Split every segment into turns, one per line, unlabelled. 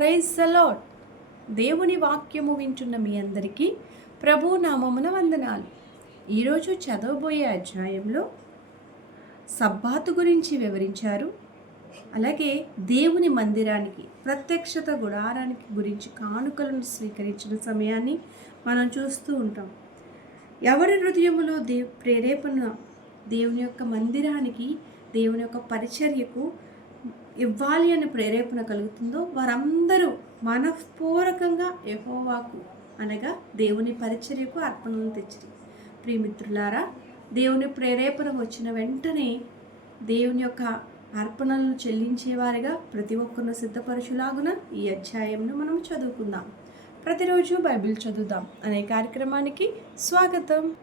Praise salad దేవుని వాక్యము వింటున్న మీ అందరికీ ప్రభు నామమున వందనాలు. ఈరోజు చదవబోయే అధ్యాయంలో సబ్బాతు గురించి వివరించారు. అలాగే దేవుని మందిరానికి ప్రత్యక్షత గుడారానికి గురించి కానుకలను స్వీకరించిన సమయాన్ని మనం చూస్తూ ఉంటాం. ఎవరి హృదయములో దేవ్ ప్రేరేపణ? దేవుని యొక్క మందిరానికి దేవుని యొక్క పరిచర్యకు ఇవ్వాలి అనే ప్రేరేపణ కలుగుతుందో వారందరూ మనఃపూర్వకంగా యహోవాకు అనగా దేవుని పరిచర్యకు అర్పణలు తెచ్చి ప్రియమిత్రులారా దేవుని ప్రేరేపణ వచ్చిన వెంటనే దేవుని యొక్క అర్పణలను చెల్లించేవారిగా ప్రతి ఒక్కరిని సిద్ధపరచులాగున ఈ అధ్యాయంను మనం చదువుకుందాం. ప్రతిరోజు బైబిల్ చదువుదాం అనే కార్యక్రమానికి స్వాగతం.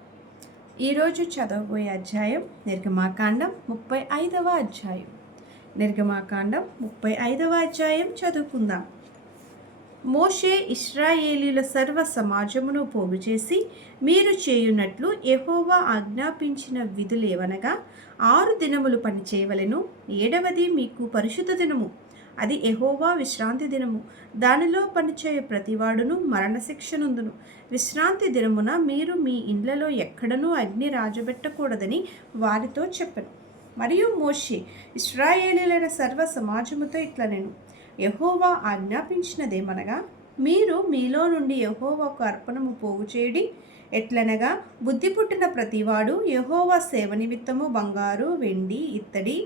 ఈరోజు చదవబోయే అధ్యాయం నిర్గమాకాండం ముప్పై ఐదవ అధ్యాయం. నిర్గమాకాండం ముప్పై ఐదవ అధ్యాయం చదువుకుందాం. మోషే ఇస్రాయేలీల సర్వ సమాజమును పోగు చేసి మీరు చేయున్నట్లు ఎహోవా ఆజ్ఞాపించిన విధులేవనగా ఆరు దినములు పని చేయవలెను ఏడవది మీకు పరిశుద్ధ దినము అది ఎహోవా విశ్రాంతి దినము. దానిలో పనిచేయ ప్రతివాడును మరణశిక్షనుందును. విశ్రాంతి దినమున మీరు మీ ఇండ్లలో ఎక్కడనూ అగ్ని రాజబెట్టకూడదని వారితో చెప్పను. మరియు మోషే ఇస్రాయేలీలైన సర్వ సమాజముతో ఇట్లా నేను. యహోవా ఆజ్ఞాపించినదేమనగా మీరు మీలో నుండి యహోవాకు అర్పణము పోగు చేయడి ఎట్లనగా బుద్ధి పుట్టిన ప్రతివాడు యహోవా సేవ నిమిత్తము బంగారు వెండి ఇత్తడి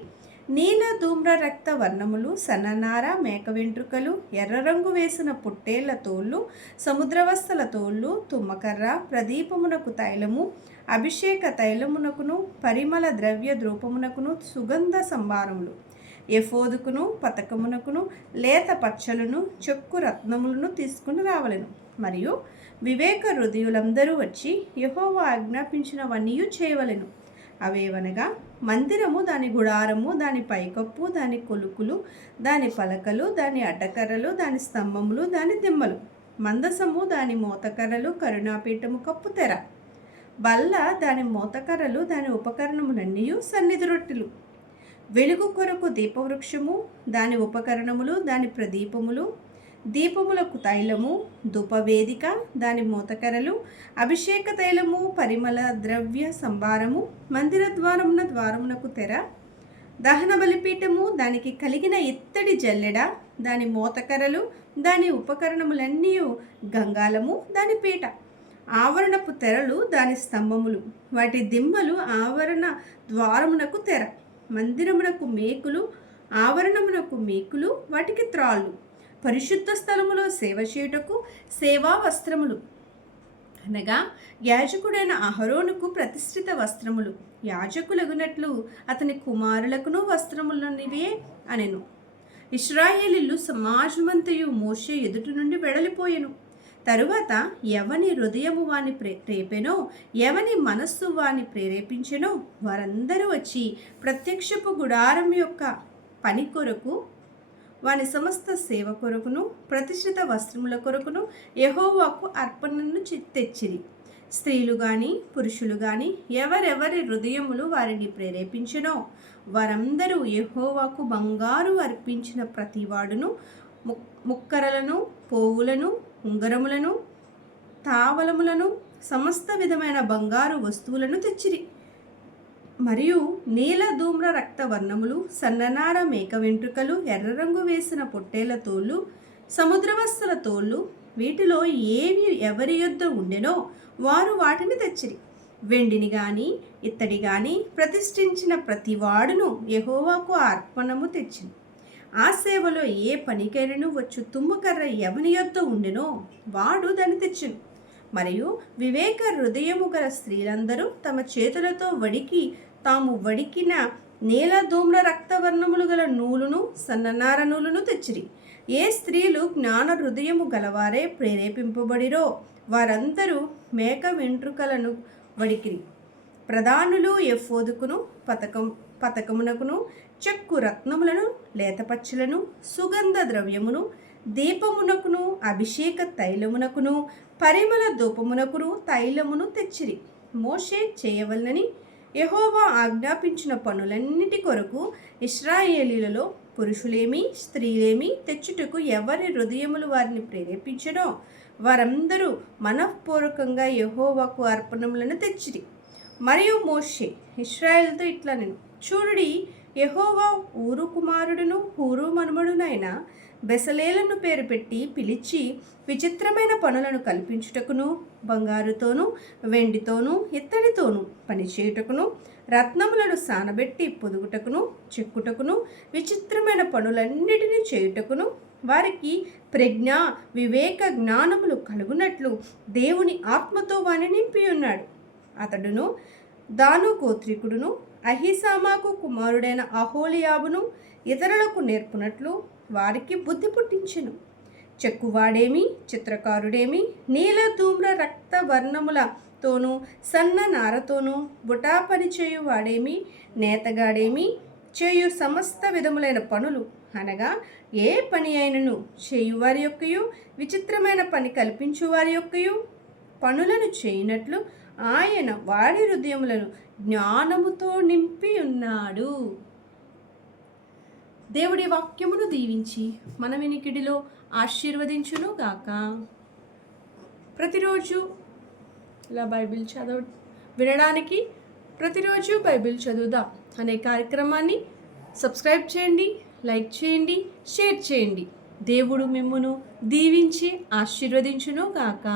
నీల ధూమ్ర రక్త వర్ణములు సన్ననార మేక వెంట్రుకలు ఎర్ర రంగు వేసిన పుట్టేళ్ళ తోళ్ళు సముద్రవస్థల తోళ్ళు తుమ్మకర్ర ప్రదీపమునకు తైలము అభిషేక తైలమునకును పరిమళ ద్రవ్య ద్రూపమునకును సుగంధ సంభారములు ఎఫోదుకును పతకమునకును లేత పచ్చలను చెక్కు రత్నములను తీసుకుని రావలను. మరియు వివేక హృదయులందరూ వచ్చి యహోవా ఆజ్ఞాపించినవన్నీ చేయవలెను. అవేవనగా మందిరము దాని గుడారము దాని పైకప్పు దాని కొలుకులు దాని పలకలు దాని అడ్డకర్రలు దాని స్తంభములు దాని దిమ్మలు. మందసము దాని మోతకర్రలు కరుణాపీఠము కప్పు తెర. బల్ల దాని మోతకర్రలు దాని ఉపకరణములన్నీ సన్నిధి రొట్టెలు. వెలుగు కొరకు దీపవృక్షము దాని ఉపకరణములు దాని ప్రదీపములు దీపములకు తైలము ధూపవేదిక దాని మూతకరలు అభిషేక తైలము పరిమళ ద్రవ్య సంభారము మందిర ద్వారమున ద్వారమునకు తెర దహన బలిపీఠము దానికి కలిగిన ఇత్తడి జల్లెడ దాని మోతకరలు దాని ఉపకరణములన్నీ గంగాలము దాని పీట ఆవరణపు తెరలు దాని స్తంభములు వాటి దిమ్మలు ఆవరణ ద్వారమునకు తెర మందిరమునకు మేకులు ఆవరణమునకు మేకులు వాటికి త్రాళ్ళు. పరిశుద్ధ స్థలములో సేవ చేయుటకు సేవా వస్త్రములు. అనగా యాజకుడైన అహరోనుకు ప్రతిష్ఠిత వస్త్రములు. యాజకులగునట్లు అతని కుమారులకును వస్త్రములనివే అనెను. ఇస్రాయేలీలు సమాజమంతయు మోషే ఎదుటి నుండి వెడలిపోయెను. తరువాత ఎవని హృదయము వాని ప్రేపెనో ఎవని మనస్సు వాని ప్రేరేపించెనో వారందరూ వచ్చి ప్రత్యక్షపు గుడారం యొక్క పని కొరకు వాని సమస్త సేవ కొరకును ప్రతిష్ఠిత వస్త్రముల కొరకును యహోవాకు అర్పణను తెచ్చిరి. స్త్రీలు గాని పురుషులు గాని ఎవరెవరి హృదయములు వారిని ప్రేరేపించినో వారందరూ యహోవాకు బంగారు అర్పించిన ప్రతివాడును ముక్- ముక్కరలను పోవులను ఉంగరములను తావలములను సమస్త విధమైన బంగారు వస్తువులను తెచ్చిరి. మరియు నీల ధూమ్ర రక్త వర్ణములు సన్ననార మేక వెంట్రుకలు ఎర్ర రంగు వేసిన పొట్టేల తోళ్ళు సముద్రవస్తుల తోళ్ళు వీటిలో ఏవి ఎవరి యొద్ద ఉండెనో వారు వాటిని తెచ్చిరి. వెండిని గాని ఇత్తడి గాని ప్రతిష్ఠించిన ప్రతివాడును యహోవాకు అర్పణము తెచ్చింది ఆ సేవలో ఏ పనికైనను వచ్చు తుమ్మకర్ర ఎవని యొద్ద ఉండెనో వాడు దాన్ని తెచ్చును మరియు వివేక హృదయము గల స్త్రీలందరూ తమ చేతులతో వడికి తాము వడికిన నేల ధూమ్ర రక్తవర్ణములు గల నూలును సన్ననార నూలును తెచ్చిరి. ఏ స్త్రీలు జ్ఞాన హృదయము గలవారే ప్రేరేపింపబడిరో వారందరూ మేక వెంట్రుకలను వడికిరి. ప్రధానులు ఎఫోదుకును పథకం పథకమునకును చెక్కు రత్నములను లేతపచ్చులను సుగంధ ద్రవ్యమును దీపమునకును అభిషేక తైలమునకును పరిమళ ధూపమునకును తైలమును తెచ్చిరి. మోషే చేయవలనని యహోవా ఆజ్ఞాపించిన పనులన్నిటి కొరకు ఇస్రాయేలీలలో పురుషులేమి స్త్రీలేమి తెచ్చుటకు ఎవరి హృదయములు వారిని ప్రేరేపించడో వారందరూ మనఃపూర్వకంగా యహోవాకు అర్పణములను తెచ్చిరి. మరియు మోషే ఇస్రాయేల్తో ఇట్లా నేను చూడుడి యహోవా ఊరు కుమారుడును హూరు మనుమడునైన బెసలేలను పేరు పెట్టి పిలిచి విచిత్రమైన పనులను కల్పించుటకును బంగారుతోనూ వెండితోనూ ఇత్తడితోనూ పనిచేయుటకును రత్నములను సానబెట్టి పొదుగుటకును చెక్కుటకును విచిత్రమైన పనులన్నిటినీ చేయుటకును వారికి ప్రజ్ఞ వివేక జ్ఞానములు కలుగునట్లు దేవుని ఆత్మతో వాని నింపి ఉన్నాడు. అతడును దాను గోత్రికుడును అహిసామాకు కుమారుడైన అహోలియాబును ఇతరులకు నేర్పునట్లు వారికి బుద్ధి పుట్టించెను. చెక్కువాడేమి చిత్రకారుడేమి నీల ధూమ్ర రక్త వర్ణములతోనూ సన్న నారతోనూ బుటా పని చేయువాడేమి నేతగాడేమి చేయు సమస్త విధములైన పనులు అనగా ఏ పని అయినను చేయువారి యొక్కయు విచిత్రమైన పని కల్పించు వారి యొక్కయు పనులను చేయనట్లు ఆయన వాడి హృదయములను జ్ఞానముతో నింపి ఉన్నాడు దేవుడి వాక్యమును దీవించి మన వినికిడిలో ఆశీర్వదించును గాక. ప్రతిరోజు ఇలా బైబిల్ చదవ వినడానికి ప్రతిరోజు బైబిల్ చదువుదాం. అనే కార్యక్రమాన్ని సబ్స్క్రైబ్ చేయండి లైక్ చేయండి షేర్ చేయండి. దేవుడు మిమ్మును దీవించి ఆశీర్వదించును గాక.